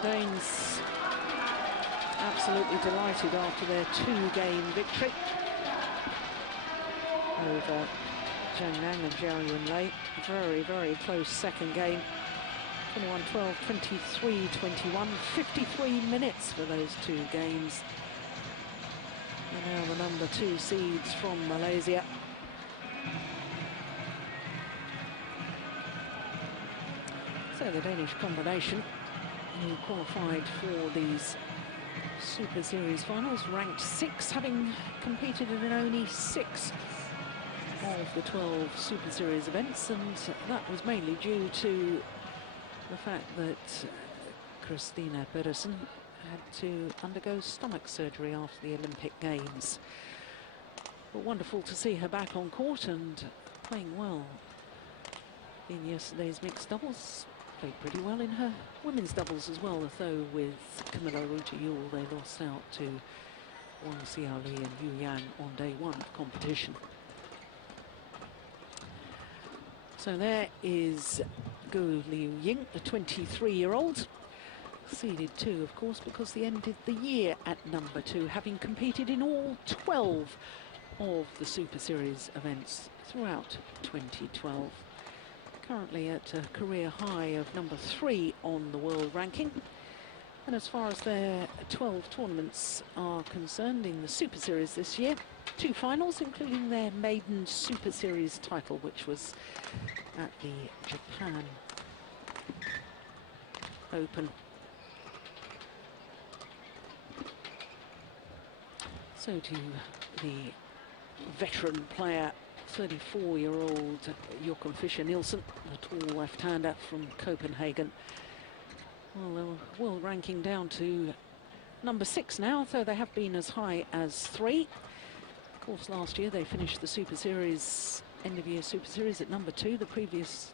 the Danes absolutely delighted after their 2-game victory over Zhang Nang and Zhao Yunlei. Very, very close second game. 21-12, 23-21, 53 minutes for those 2 games. And now the number 2 seeds from Malaysia. So the Danish combination, who qualified for these Super Series finals, ranked 6, having competed in only 6 of the 12 Super Series events, and that was mainly due to the fact that Christinna Pedersen had to undergo stomach surgery after the Olympic Games. But wonderful to see her back on court and playing well in yesterday's mixed doubles. Played pretty well in her women's doubles as well, although with Camilla Ruta-Yule they lost out to Wang Xiaoli and Yu Yang on day 1 of competition. So there is Gu Liu Ying, a 23-year-old. Seeded 2, of course, because they ended the year at number 2, having competed in all 12 of the Super Series events throughout 2012. Currently at a career high of number 3 on the world ranking. And as far as their 12 tournaments are concerned in the Super Series this year, 2 finals, including their maiden Super Series title, which was at the Japan Open. So to the veteran player, 34-year-old Joachim Fischer Nielsen, a tall left-hander from Copenhagen. Well, the world ranking down to number 6 now, though they have been as high as 3. Of course, last year they finished the Super Series, end-of-year Super Series at number 2. The previous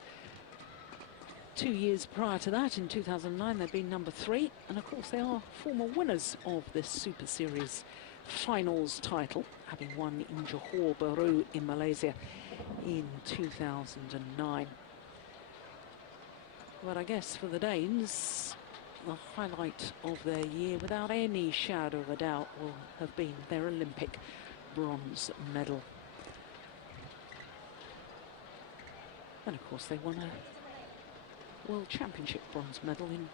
2 years prior to that, in 2009, they'd been number 3. And of course, they are former winners of this Super Series finals title, having won in Johor Bahru in Malaysia in 2009. But I guess for the Danes, the highlight of their year, without any shadow of a doubt, will have been their Olympic bronze medal. And of course, they won a World Championship bronze medal in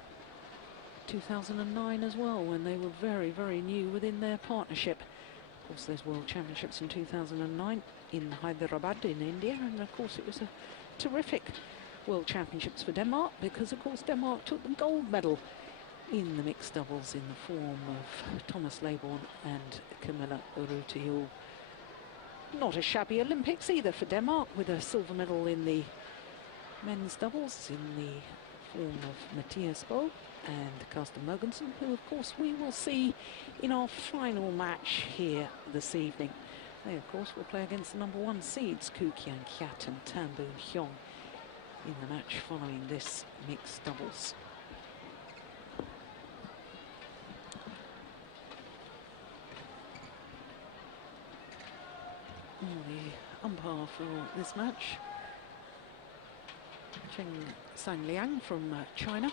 2009 as well, when they were very, very new within their partnership. Of course, there's World Championships in 2009 in Hyderabad in India, and of course it was a terrific World Championships for Denmark, because of course Denmark took the gold medal in the mixed doubles in the form of Thomas Laborn and Camilla Ruta-Yule. Not a shabby Olympics either for Denmark, with a silver medal in the men's doubles in the form of Mathias Bo and Carsten Mogensen, who of course we will see in our final match here this evening. They of course will play against the number 1 seeds, Koo Kian Kiat and Tan Boon Hyung, in the match following this mixed doubles. The umpire for this match, Cheng Sang Liang from China.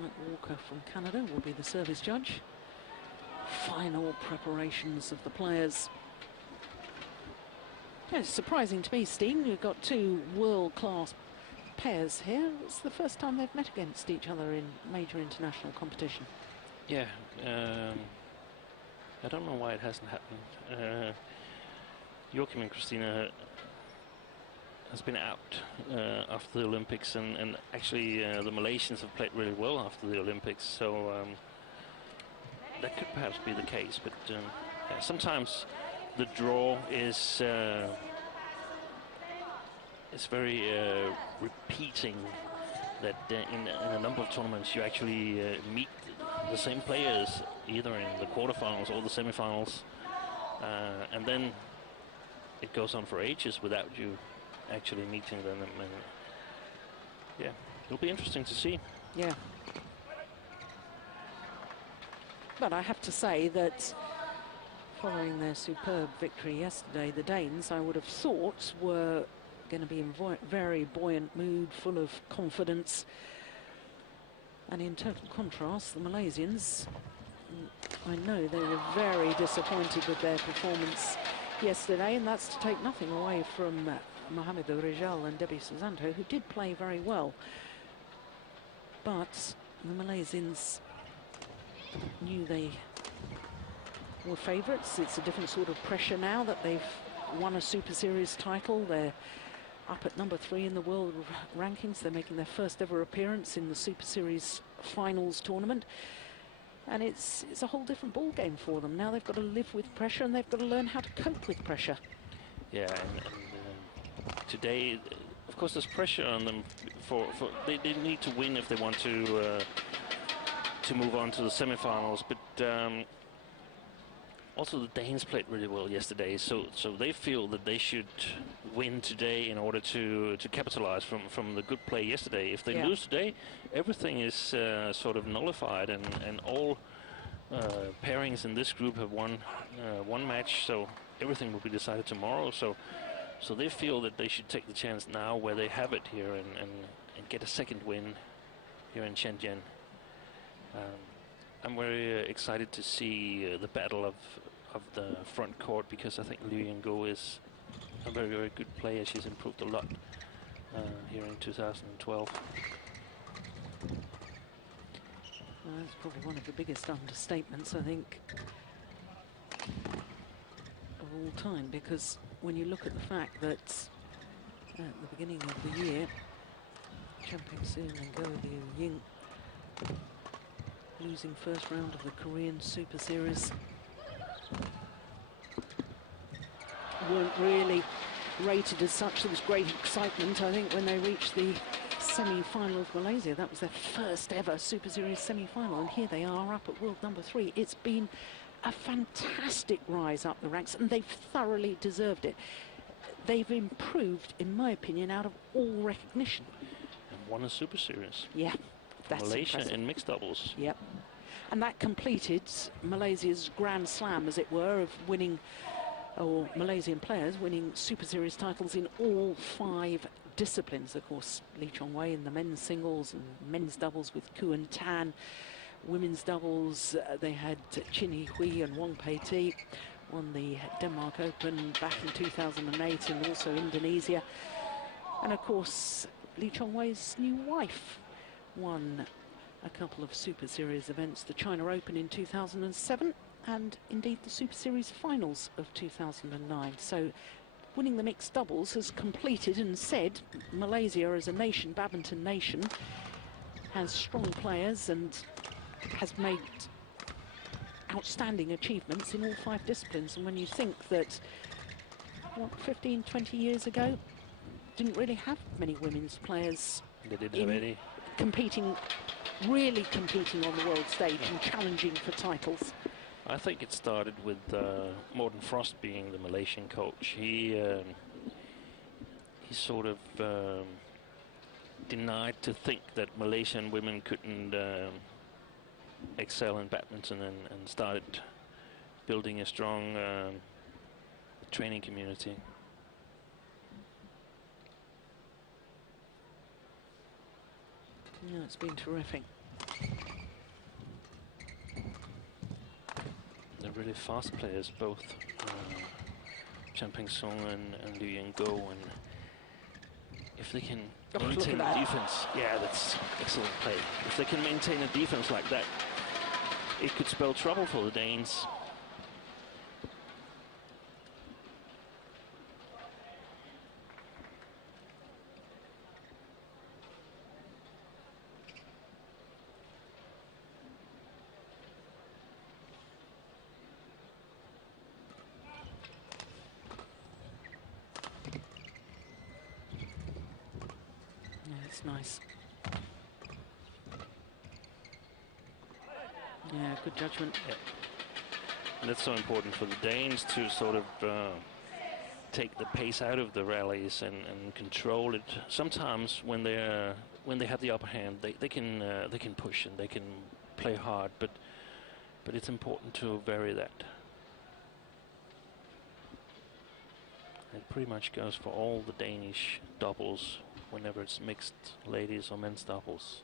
Mike Walker from Canada will be the service judge. Final preparations of the players. Yeah, it's surprising to me, Steen, you've got 2 world-class pairs here. It's the first time they've met against each other in major international competition. Yeah, I don't know why it hasn't happened. Joachim and Christinna has been out after the Olympics, and actually the Malaysians have played really well after the Olympics, so that could perhaps be the case. But yeah, sometimes the draw is very repeating, that in a number of tournaments you actually meet the same players either in the quarterfinals or the semifinals, and then it goes on for ages without you actually meeting them, and yeah, it'll be interesting to see. Yeah. But I have to say that following their superb victory yesterday, the Danes, I would have thought, were going to be in very buoyant mood, full of confidence. And in total contrast, the Malaysians, I know they were very disappointed with their performance yesterday, and that's to take nothing away from Mohamed Rijal and Debbie Susanto, who did play very well. But the Malaysians knew they were favourites. It's a different sort of pressure now that they've won a Super Series title. They're up at number 3 in the world rankings. They're making their first ever appearance in the Super Series Finals tournament. And it's a whole different ball game for them. Now they've got to live with pressure, and they've got to learn how to cope with pressure. Yeah, and today, of course, there's pressure on them. They need to win if they want to move on to the semifinals. But also the Danes played really well yesterday, so they feel that they should win today in order to capitalize from the good play yesterday. If they lose today, everything is sort of nullified, and all pairings in this group have won one match, so everything will be decided tomorrow. So they feel that they should take the chance now where they have it here and get a second win here in Shenzhen. I'm very excited to see the battle of the front court, because I think Liu Ying is a very, very good player. She's improved a lot here in 2012. Well, that's probably one of the biggest understatements, I think, of all time, because when you look at the fact that at the beginning of the year, Champing Soon and Go Liu Ying losing first round of the Korean Super Series, weren't really rated as such. There was great excitement, I think, when they reached the semi-final of Malaysia. That was their first ever Super Series semi-final, and here they are up at world number 3. It's been a fantastic rise up the ranks, and they've thoroughly deserved it. They've improved, in my opinion, out of all recognition. And won a Super Series. Yeah, that's Malaysia impressive. in mixed doubles. Yep. And that completed Malaysia's Grand Slam, as it were, of winning, or Malaysian players winning Super Series titles in all 5 disciplines. Of course, Lee Chong Wei in the men's singles and men's doubles with Ku and Tan. Women's doubles, they had Chin Hee Hui and Wong Pei Ti. Won the Denmark Open back in 2008, and also Indonesia. And of course, Lee Chong Wei's new wife won a couple of Super Series events, the China Open in 2007, and indeed the Super Series Finals of 2009. So winning the mixed doubles has completed and said Malaysia as a nation, badminton nation, has strong players and has made outstanding achievements in all 5 disciplines. And when you think that, what, 15, 20 years ago, didn't really have many women's players They didn't have any. Really competing on the world stage and challenging for titles. I think it started with Morten Frost being the Malaysian coach. He sort of denied to think that Malaysian women couldn't excel in badminton, and started building a strong training community. Yeah, it's been terrific. They're really fast players, both Champing Song and Liu Ying, and if they can maintain a defense, yeah, that's excellent play. If they can maintain a defense like that, it could spell trouble for the Danes. Nice. Yeah, good judgment. Yeah. And that's so important for the Danes to sort of take the pace out of the rallies and control it. Sometimes when they have the upper hand, they can push and they can play hard, but it's important to vary that. It pretty much goes for all the Danish doubles whenever it's mixed ladies or men's doubles.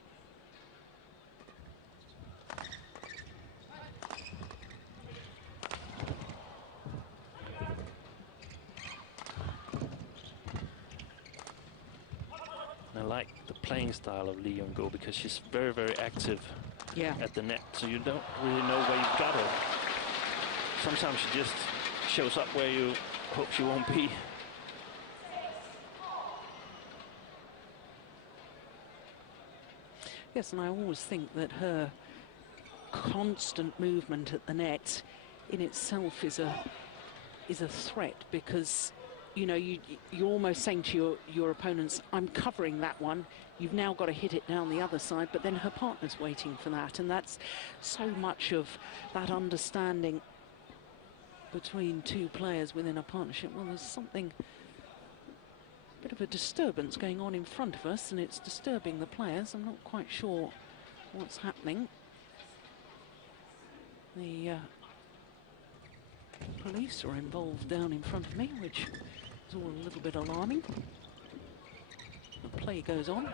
I like the playing style of Lee Young-go because she's very, very active at the net, so you don't really know where you've got her. Sometimes she just shows up where you hope she won't be. Yes, and I always think that her constant movement at the net in itself is a threat, because you know you're almost saying to your opponents, I'm covering that one, you've now got to hit it down the other side, but then her partner's waiting for that, and that's so much of that understanding between two players within a partnership. Well, there's something, a bit of a disturbance going on in front of us, and it's disturbing the players. I'm not quite sure what's happening. The police are involved down in front of me, which is all a little bit alarming. The play goes on.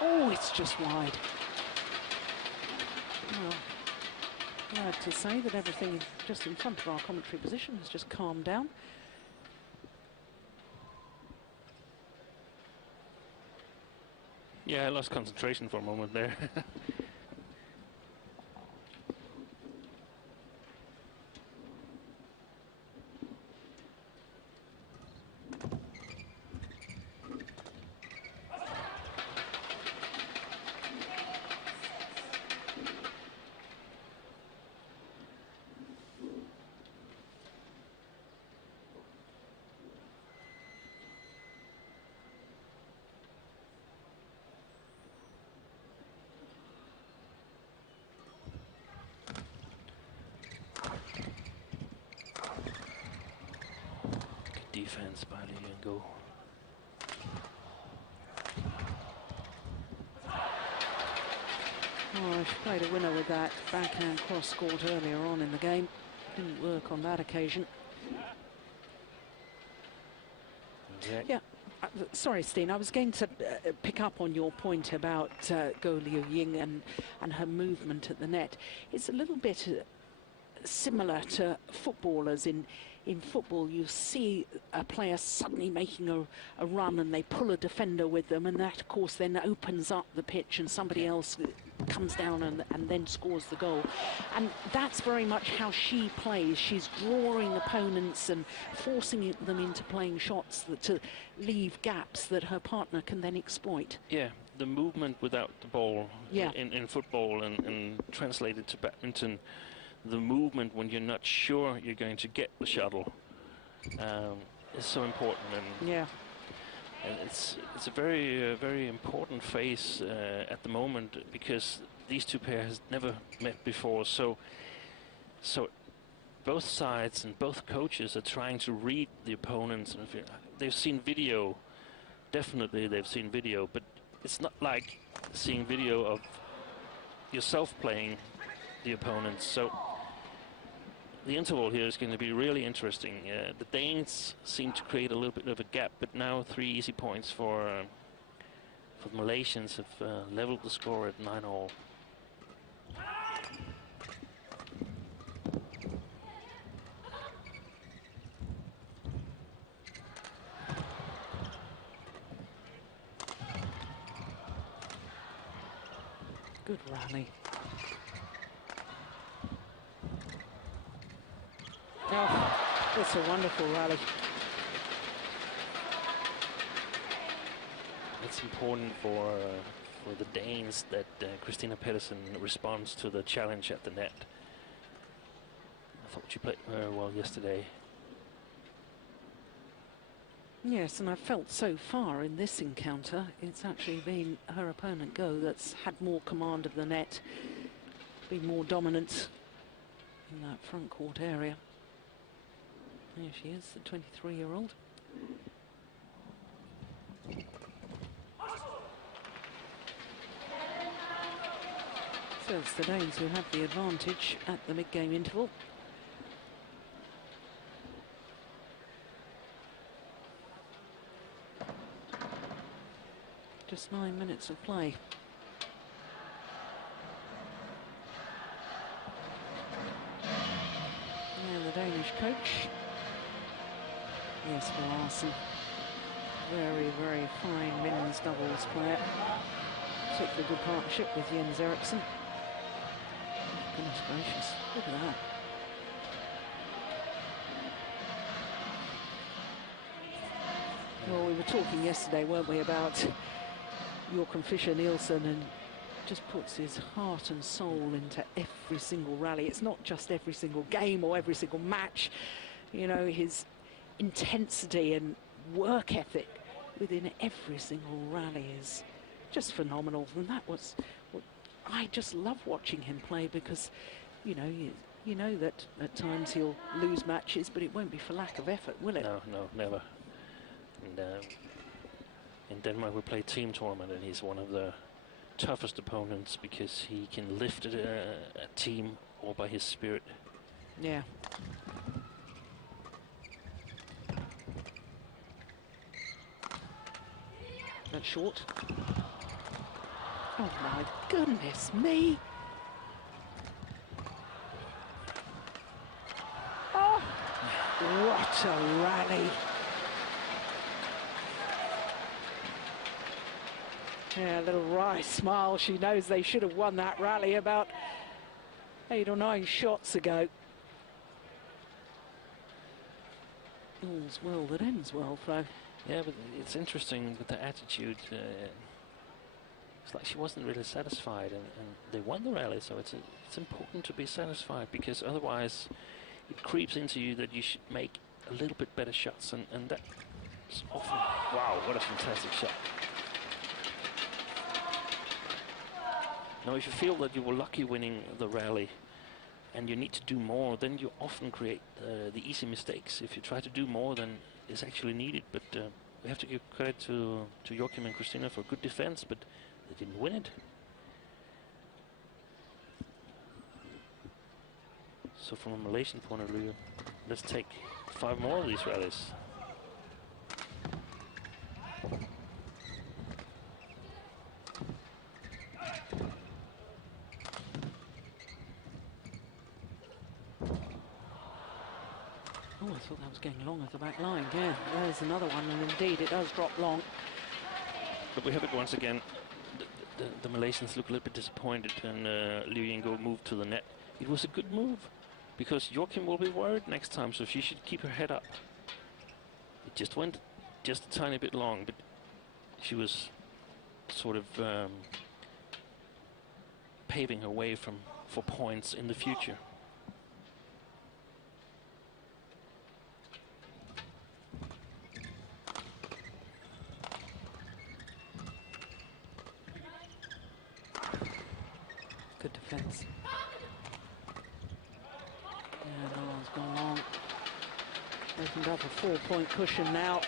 Oh, it's just wide. Well, glad to say that everything just in front of our commentary position has just calmed down. Yeah, I lost concentration for a moment there. Defense by Lee Young-go. Oh, she played a winner with that backhand cross court earlier on in the game. Didn't work on that occasion. Yeah. Sorry, Steen, I was going to pick up on your point about Go Liu Ying and her movement at the net. It's a little bit similar to footballers. In football, you see a player suddenly making a run and they pull a defender with them, and that, of course, then opens up the pitch and somebody else comes down and then scores the goal. And that's very much how she plays. She's drawing opponents and forcing them into playing shots to leave gaps that her partner can then exploit. Yeah, the movement without the ball in football and translated to badminton. The movement when you're not sure you're going to get the shuttle is so important, and it's a very important phase at the moment, because these two pairs has never met before. So both sides and both coaches are trying to read the opponents, and they've seen video. Definitely, they've seen video, but it's not like seeing video of yourself playing the opponents. So the interval here is going to be really interesting. The Danes seem to create a little bit of a gap, but now 3 easy points for the Malaysians have leveled the score at 9-all. Good rally. Oh, it's a wonderful rally. It's important for the Danes that Christinna Pedersen responds to the challenge at the net. I thought she played very well yesterday. Yes, and I felt so far in this encounter, it's actually been her opponent Go that's had more command of the net, been more dominant in that front court area. There she is, the 23-year-old. So it's the Danes who have the advantage at the mid-game interval. Just 9 minutes of play. And the Danish coach, J.Fischer. Very, very fine men's doubles player. Particularly good partnership with Jens Eriksen. Goodness gracious, look at that. Well, we were talking yesterday, weren't we, about Joachim Fischer Nielsen, and just puts his heart and soul into every single rally. It's not just every single game or every single match. You know, his intensity and work ethic within every single rally is just phenomenal. And that was what I just love watching him play, because, you know that at times he'll lose matches, but it won't be for lack of effort, will it? No, no, never. And in Denmark we play team tournament, and he's one of the toughest opponents because he can lift a team all by his spirit. Yeah. That's short. Oh my goodness me. Oh, what a rally. Yeah, a little wry smile. She knows they should have won that rally about 8 or 9 shots ago. All's well that ends well, Flo. Yeah, but it's interesting with the attitude. It's like she wasn't really satisfied, and they won the rally, so it's important to be satisfied, because otherwise it creeps into you that you should make a little bit better shots, and that's often... Wow, what a fantastic shot. Now, if you feel that you were lucky winning the rally and you need to do more, then you often create the easy mistakes. If you try to do more than is actually needed, but we have to give credit to Joachim and Christinna for good defense, but they didn't win it. So from a Malaysian point of view, let's take 5 more of these rallies. Oh, I thought that was getting long at the back line. Yeah, there's another one, and indeed it does drop long. But we have it once again. The Malaysians look a little bit disappointed, and Liu Ying moved to the net. It was a good move, because Joachim will be worried next time, so she should keep her head up. It just went just a tiny bit long, but she was sort of paving her way for points in the future. Good defense. Yeah, that one's gone long. Opened up a 4-point cushion now.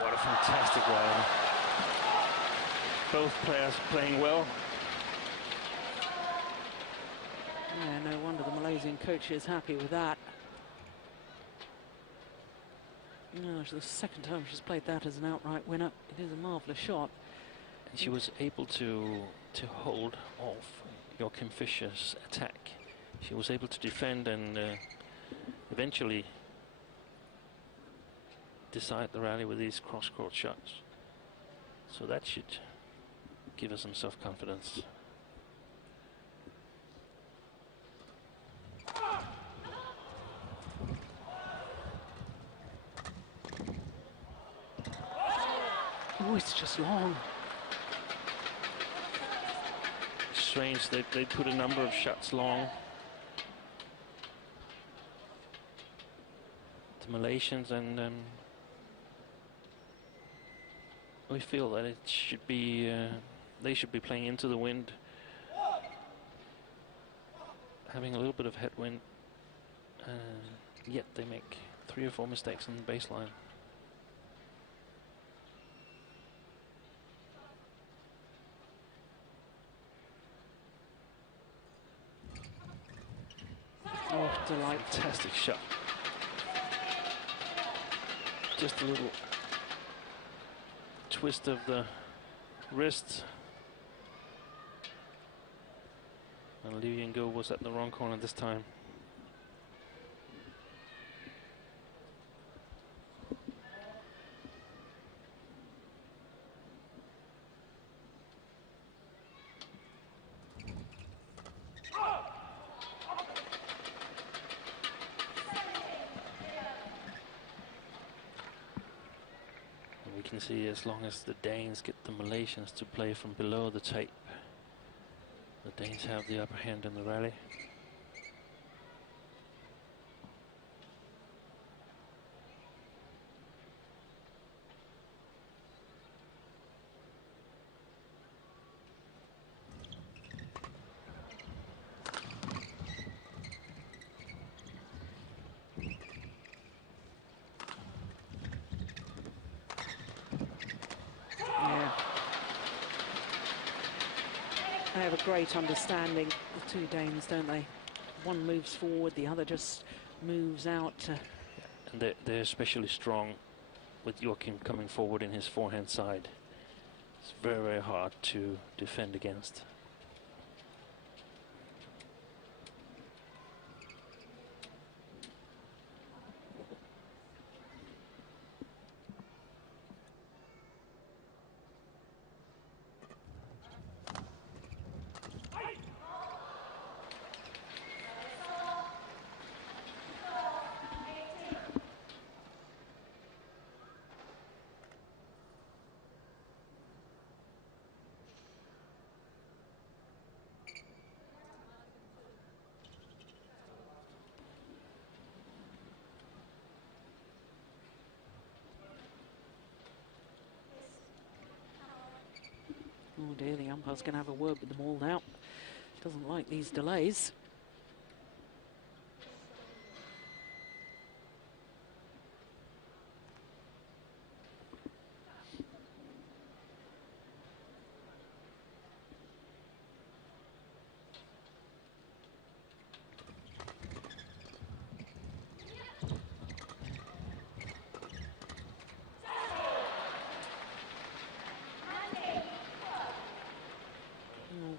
What a fantastic rally. Both players playing well. Yeah, no wonder the Malaysian coach is happy with that. No, it's the second time she's played that as an outright winner. It is a marvellous shot. And she was able to hold off Joachim Fischer's attack. She was able to defend and eventually decide the rally with these cross-court shots. So that should give her some self-confidence. Oh, it's just long. Strange that they put a number of shots long. The Malaysians, and we feel that it should be they should be playing into the wind, having a little bit of headwind, yet they make 3 or 4 mistakes on the baseline. Oh, delight. Fantastic shot. Just a little twist of the wrist. And Liu Ying was at the wrong corner this time. We can see as long as the Danes get the Malaysians to play from below the tape, the Danes have the upper hand in the rally. They have a great understanding, the two Danes, don't they? One moves forward, the other just moves out. And they're especially strong with Joachim coming forward in his forehand side. It's very, very hard to defend against. Oh dear, the umpire's going to have a word with them all now. Doesn't like these delays.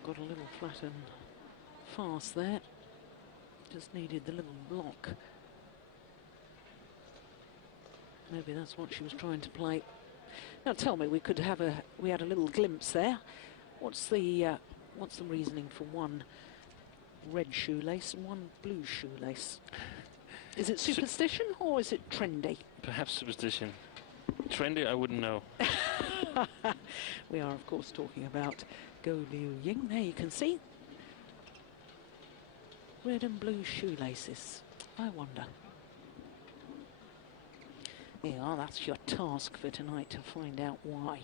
Got a little flat and fast there. Just needed the little block. Maybe that's what she was trying to play. Now tell me, we had a little glimpse there. What's the reasoning for one red shoelace and one blue shoelace? Is it superstition or is it trendy? Perhaps superstition. Trendy, I wouldn't know. We are, of course, talking about Go Liu Ying. There you can see red and blue shoelaces. I wonder. Yeah, that's your task for tonight, to find out why.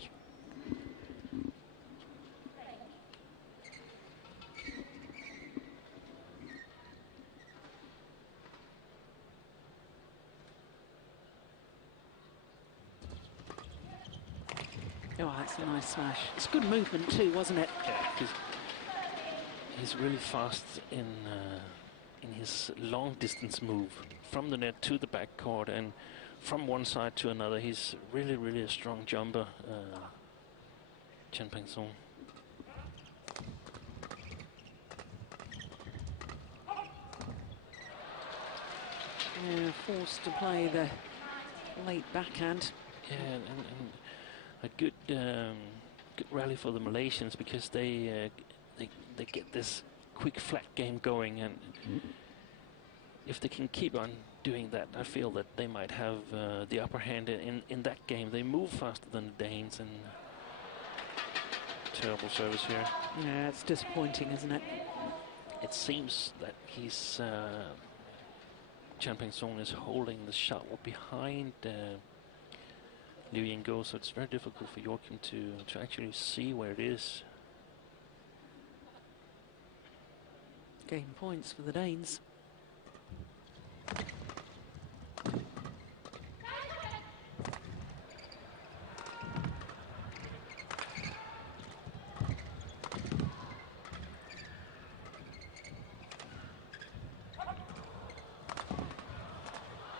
Oh, that's a nice smash. It's good movement too, wasn't it? Yeah, because he's really fast in his long distance move from the net to the backcourt and from one side to another. He's really, really a strong jumper, Chen Peng-sung. Yeah, forced to play the late backhand. Yeah, and a good good rally for the Malaysians, because they get this quick flat game going, and if they can keep on doing that, I feel that they might have the upper hand in that game. They move faster than the Danes, and terrible service here. Yeah, it's disappointing, isn't it? It seems that he's Chen Peng-sung is holding the shot behind Ying go, so it's very difficult for Joachim to actually see where it is. Game points for the Danes.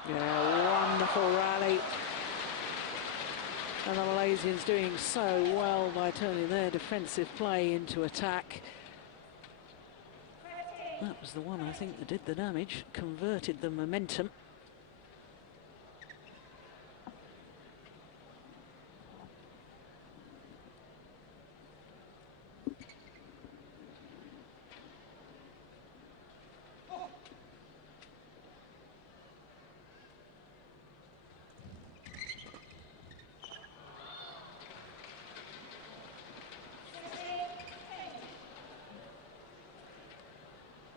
Yeah, wonderful rally. And the Malaysians doing so well by turning their defensive play into attack. That was the one, I think, that did the damage, converted the momentum.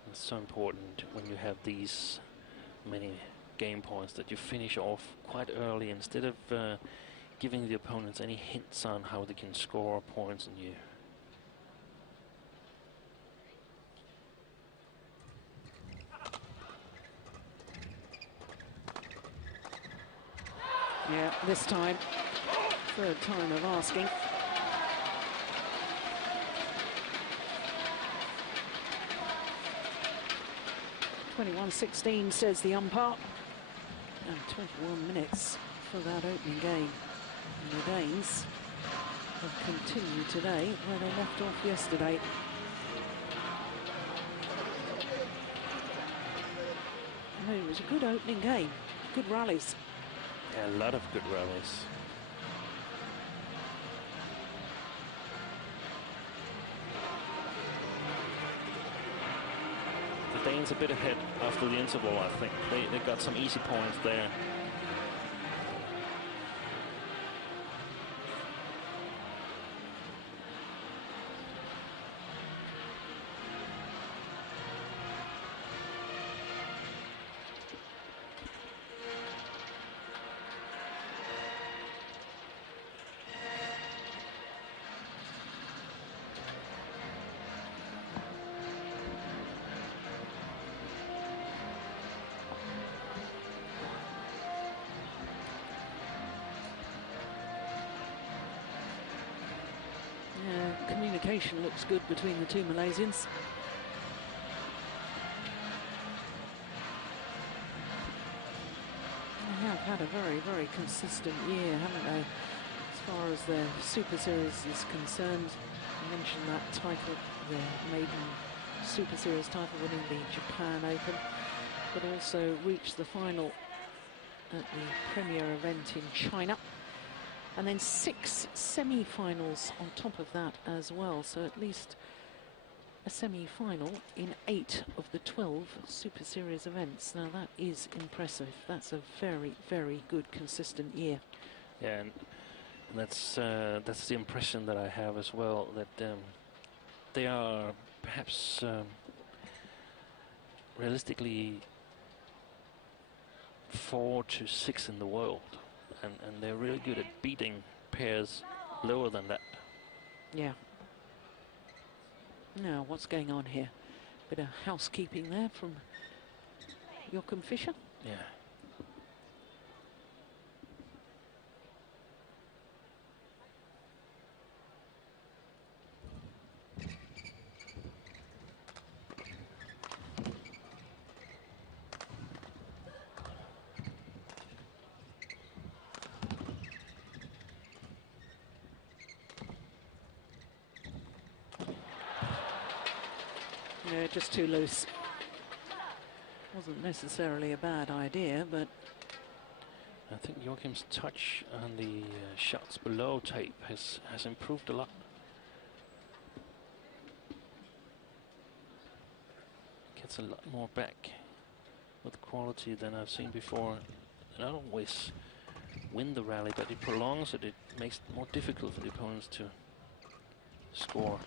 It's so important when you have these many game points that you finish off quite early instead of giving the opponents any hints on how they can score points on you. Yeah, this time, third time of asking. .21.16 says the umpire. And 21 minutes for that opening game. And the Danes have continued today where they left off yesterday. No, it was a good opening game. Good rallies. Yeah, a lot of good rallies. The Danes a bit ahead after the interval, I think. They got some easy points there. Communication looks good between the two Malaysians. They have had a very, very consistent year, haven't they? As far as their Super Series is concerned, I mentioned that title, the maiden Super Series title, winning the Japan Open, but also reached the final at the premier event in China. And then 6 semi-finals on top of that as well. So at least a semi-final in 8 of the 12 Super Series events. Now that is impressive. That's a very, very good, consistent year. Yeah, and that's the impression that I have as well, that they are perhaps realistically 4 to 6 in the world. And they're really good at beating pairs lower than that. Yeah. Now, what's going on here? Bit of housekeeping there from Joachim Fischer. Yeah. Yeah, just too loose. Wasn't necessarily a bad idea, but I think Joachim's touch on the shots below tape has improved a lot. Gets a lot more back with quality than I've seen before. And not always win the rally, but it prolongs it. It makes it more difficult for the opponents to score.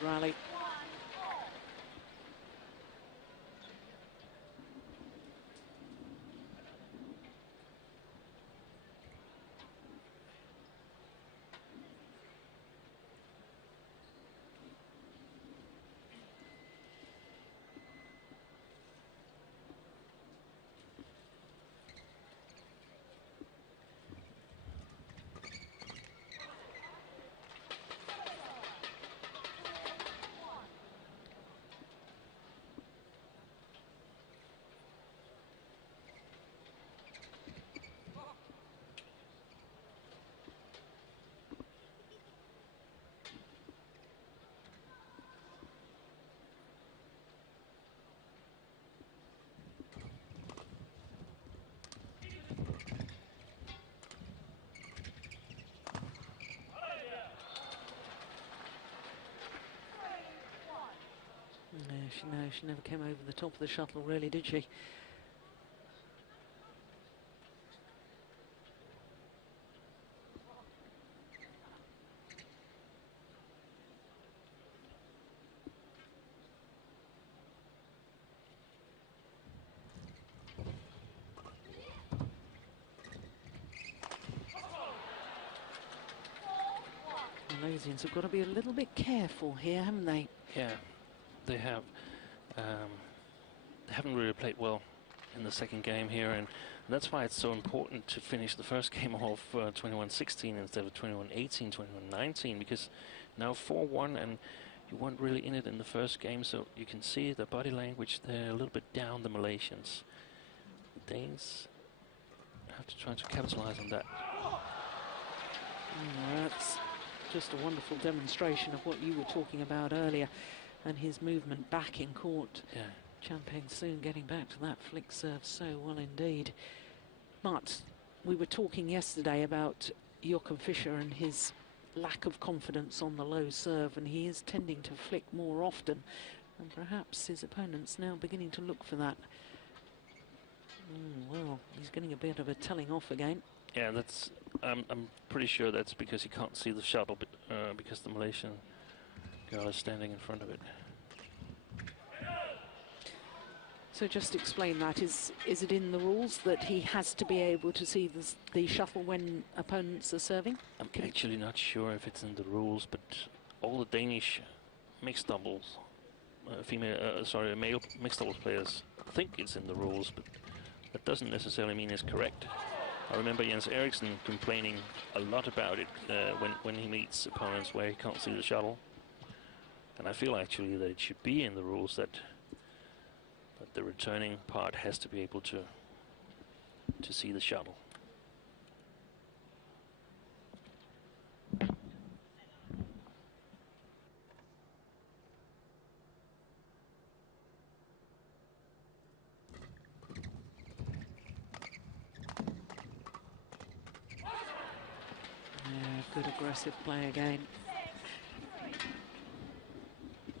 good rally. No, she never came over the top of the shuttle, really, did she? The Malaysians have got to be a little bit careful here, haven't they? Yeah, they have. They haven't really played well in the second game here, and that's why it's so important to finish the first game off 21-16 instead of 21-18, 21-19, because now 4-1, and you weren't really in it in the first game, so you can see the body language. They're a little bit down, the Malaysians. The Danes have to try to capitalize on that. That's just a wonderful demonstration of what you were talking about earlier, and his movement back in court. Yeah. Peng soon getting back to that flick serve so well indeed. But we were talking yesterday about Joachim Fischer and his lack of confidence on the low serve, and he is tending to flick more often, and perhaps his opponent's now beginning to look for that. Well, he's getting a bit of a telling off again. Yeah, that's. I'm pretty sure that's because he can't see the shuttle, but because the Malaysian girl is standing in front of it. So just explain that. Is it in the rules that he has to be able to see the shuttle when opponents are serving? I'm actually not sure if it's in the rules, but all the Danish mixed doubles, male mixed doubles players think it's in the rules, but that doesn't necessarily mean it's correct. I remember Jens Eriksen complaining a lot about it when he meets opponents where he can't see the shuttle. And I feel actually that it should be in the rules that the returning part has to be able to see the shuttle. Good aggressive play again.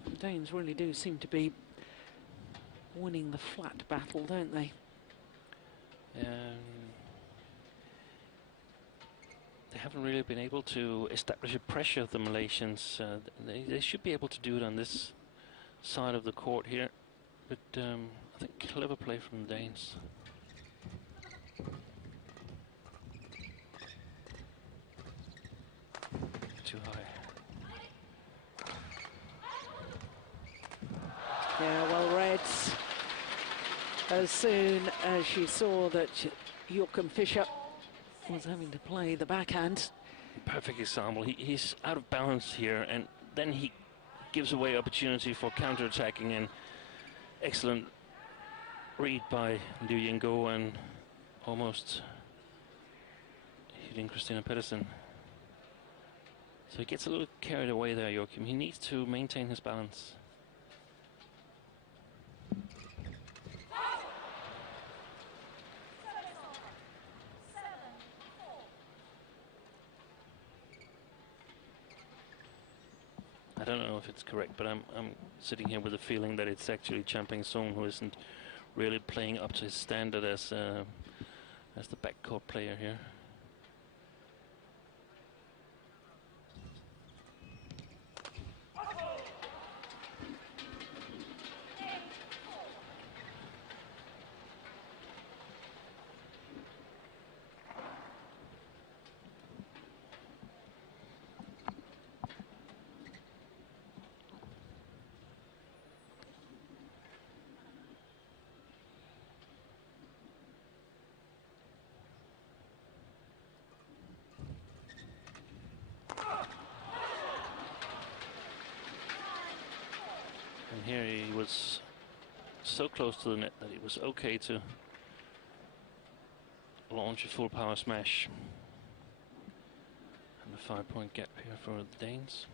The Danes really do seem to be winning the flat battle, don't they? They haven't really been able to establish a pressure of the Malaysians. They should be able to do it on this side of the court here, but I think clever play from the Danes. Too high. Yeah, well read. As soon as she saw that Joachim Fischer was having to play the backhand. Perfect example. He's out of balance here, and then he gives away opportunity for counter-attacking, and excellent read by Liu Yinggo and almost hitting C.Pedersen. So he gets a little carried away there, Joachim. He needs to maintain his balance. I don't know if it's correct, but I'm sitting here with a feeling that it's actually Peng who isn't really playing up to his standard as the backcourt player here. here he was so close to the net that it was okay to launch a full power smash. And a 5-point gap here for the Danes.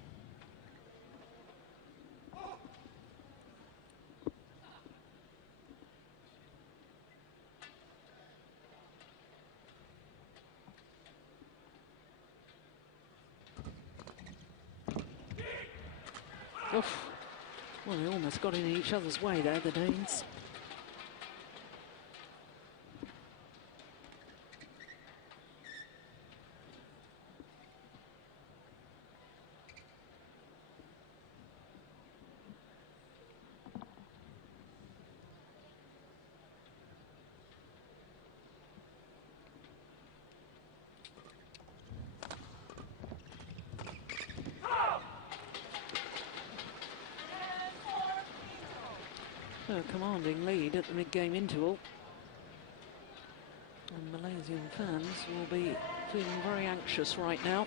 Oof. Well, they almost got in each other's way there, the Danes. A commanding lead at the mid-game interval. And Malaysian fans will be feeling very anxious right now.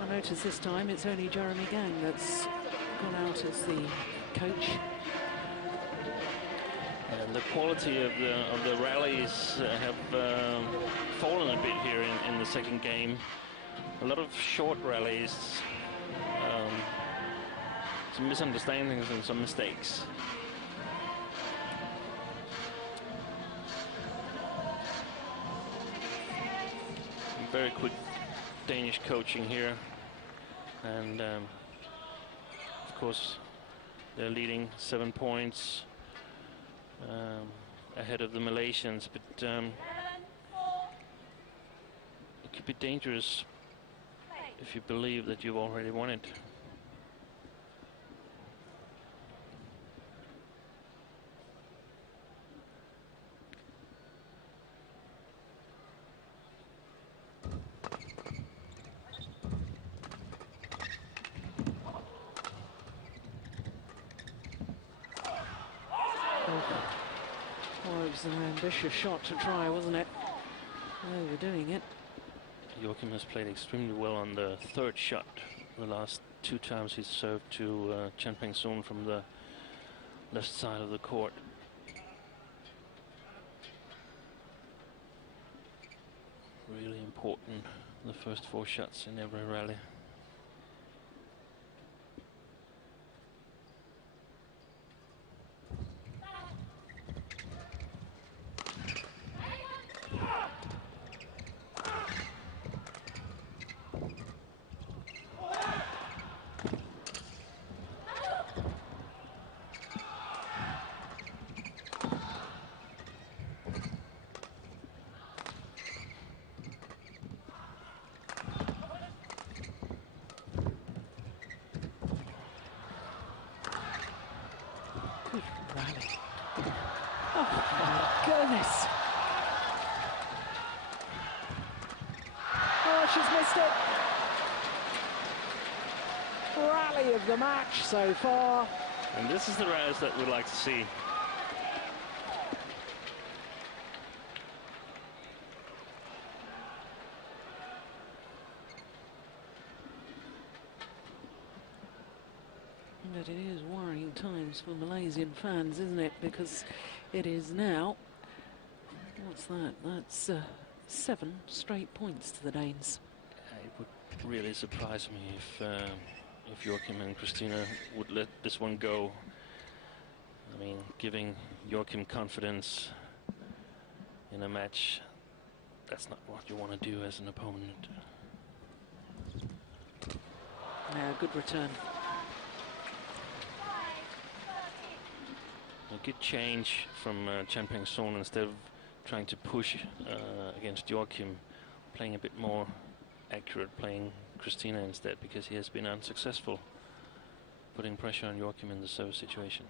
I notice this time it's only Jeremy Gang that's gone out as the coach. And the quality of the rallies have fallen a bit here in the second game. A lot of short rallies. Some misunderstandings and some mistakes. Some very quick Danish coaching here, and of course they're leading 7 points ahead of the Malaysians, but it could be dangerous if you believe that you've already won it. An ambitious shot to try, wasn't it? Overdoing it. Joachim has played extremely well on the third shot. The last 2 times he's served to Peng from the left side of the court. Really important, the first 4 shots in every rally. Rally of the match so far. And this is the rallies that we'd like to see. But it is worrying times for Malaysian fans, isn't it? Because it is now, what's that? That's 7 straight points to the Danes. It would really surprise me if Joachim and Christinna would let this one go. I mean, giving Joachim confidence in a match, that's not what you want to do as an opponent. Yeah, good return. A good change from Peng instead of trying to push against Joachim, playing a bit more accurate, playing Christinna instead, because he has been unsuccessful putting pressure on Joachim in the service situation.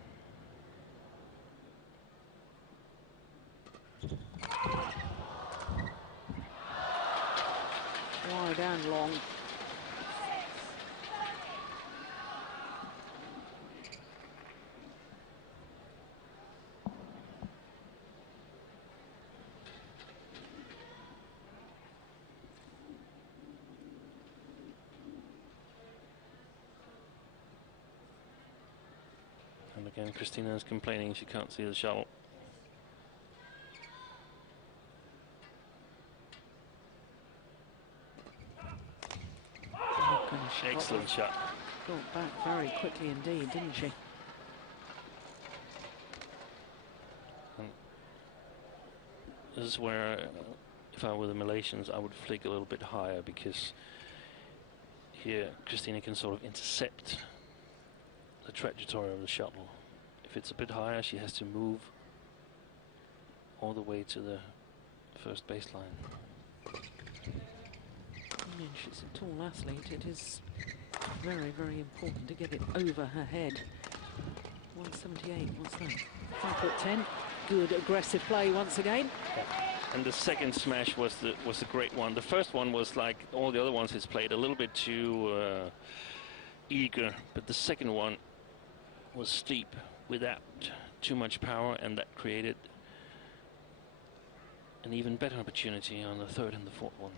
Wide and long. Again, Christinna is complaining she can't see the shuttle. Oh, goodness, she Excellent shot. Got back very quickly indeed, didn't she? And this is where, if I were the Malaysians, I would flick a little bit higher, because here Christinna can sort of intercept the trajectory of the shuttle. If it's a bit higher, she has to move all the way to the first baseline. And she's a tall athlete. It is very, very important to get it over her head. 178, what's that? 5'10". Good aggressive play once again. Yeah. And the second smash was the great one. The first one was like all the other ones he's played, a little bit too eager, but the second one was steep without too much power, and that created an even better opportunity on the third and the fourth one.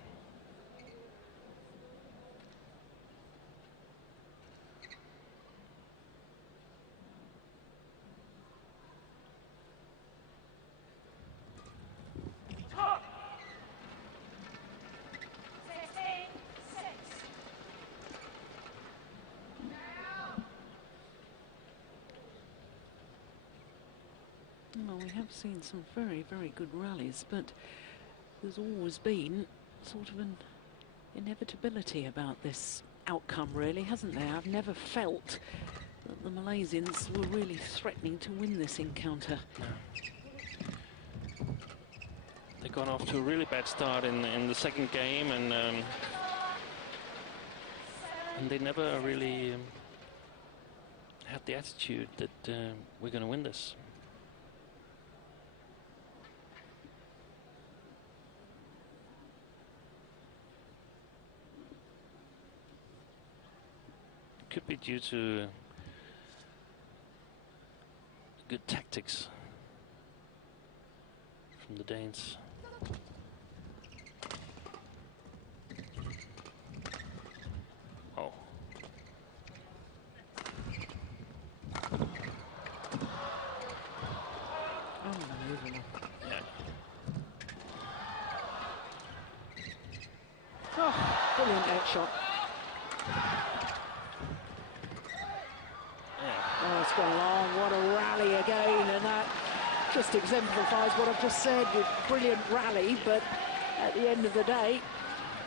Well, we have seen some very, very good rallies, but there's always been sort of an inevitability about this outcome, really, hasn't there? I've never felt that the Malaysians were really threatening to win this encounter. No. They got off to a really bad start in the second game, and they never really had the attitude that we're going to win this. Could be due to good tactics from the Danes. Oh. Unbelievable. Yeah. Oh, brilliant net shot. Oh, it's gone long. What a rally again, and that just exemplifies what I've just said with brilliant rally, but at the end of the day,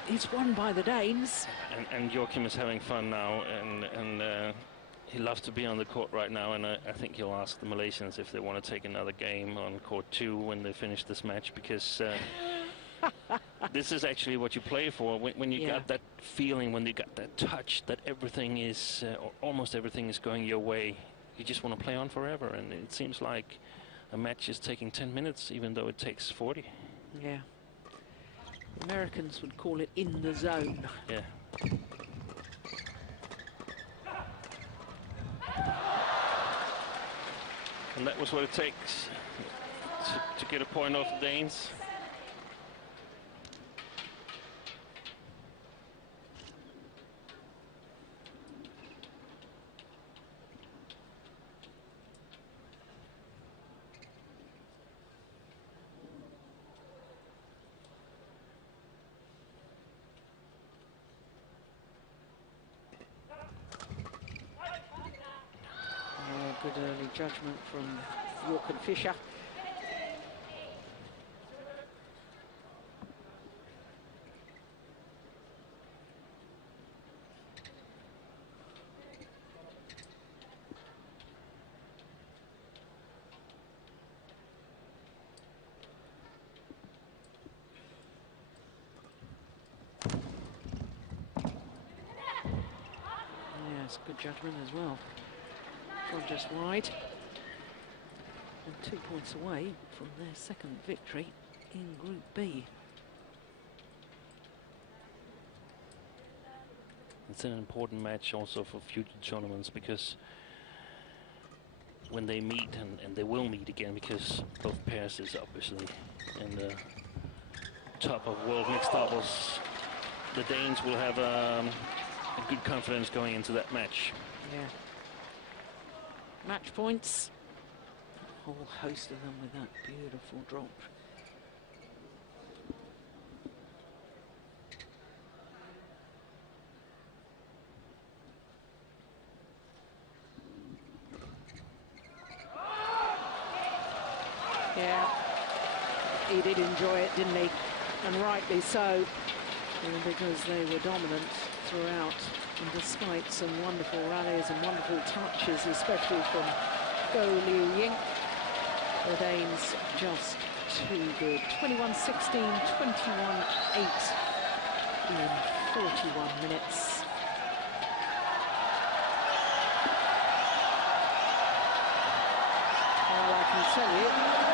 it's won by the Danes. And Joachim is having fun now, and he loves to be on the court right now, and I think he'll ask the Malaysians if they want to take another game on court 2 when they finish this match, because this is actually what you play for. When you got that feeling, when you got that touch, that everything is, or almost everything is going your way, you just want to play on forever. And it seems like a match is taking 10 minutes, even though it takes 40. Yeah. Americans would call it in the zone. Yeah. And that was what it takes to get a point off the Danes. Good early judgment from J.Fischer. Yes, good judgment as well. Just wide, and 2 points away from their second victory in Group B. It's an important match also for future tournaments, because when they meet, and they will meet again, because both pairs is obviously in the top of world mixed doubles, the Danes will have a good confidence going into that match. Yeah. match points. A whole host of them with that beautiful drop. Yeah, he did enjoy it, didn't he? And rightly so, because they were dominant throughout, and despite some wonderful rallies and wonderful touches, especially from Ying, the Danes just too good. 21-16, 21-8 in 41 minutes. Well, I can tell you,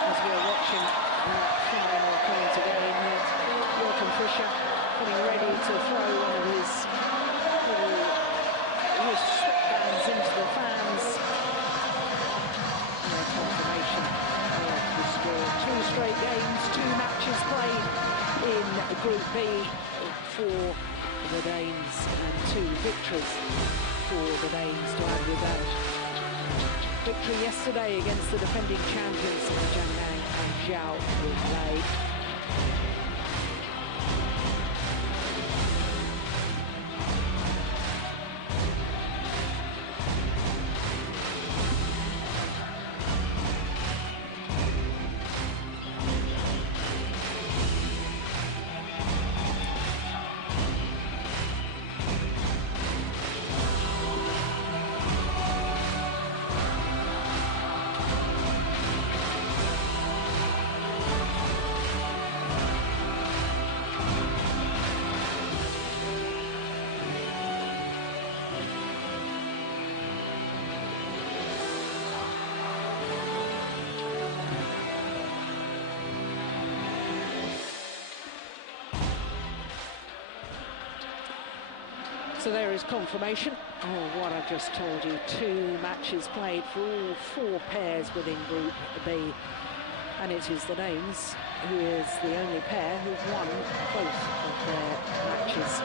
as we're watching that final point again, that Joachim Fischer getting ready to throw one of his sweatbands into the fans. And a confirmation of the score. 2 straight games, 2 matches played in Group B for the Danes, and 2 victories for the Danes to add with that victory yesterday against the defending champions, Jiang and Zhao will play. So there is confirmation of what I've just told you. 2 matches played for all 4 pairs within Group B. And it is the Danes who is the only pair who've won both of their matches.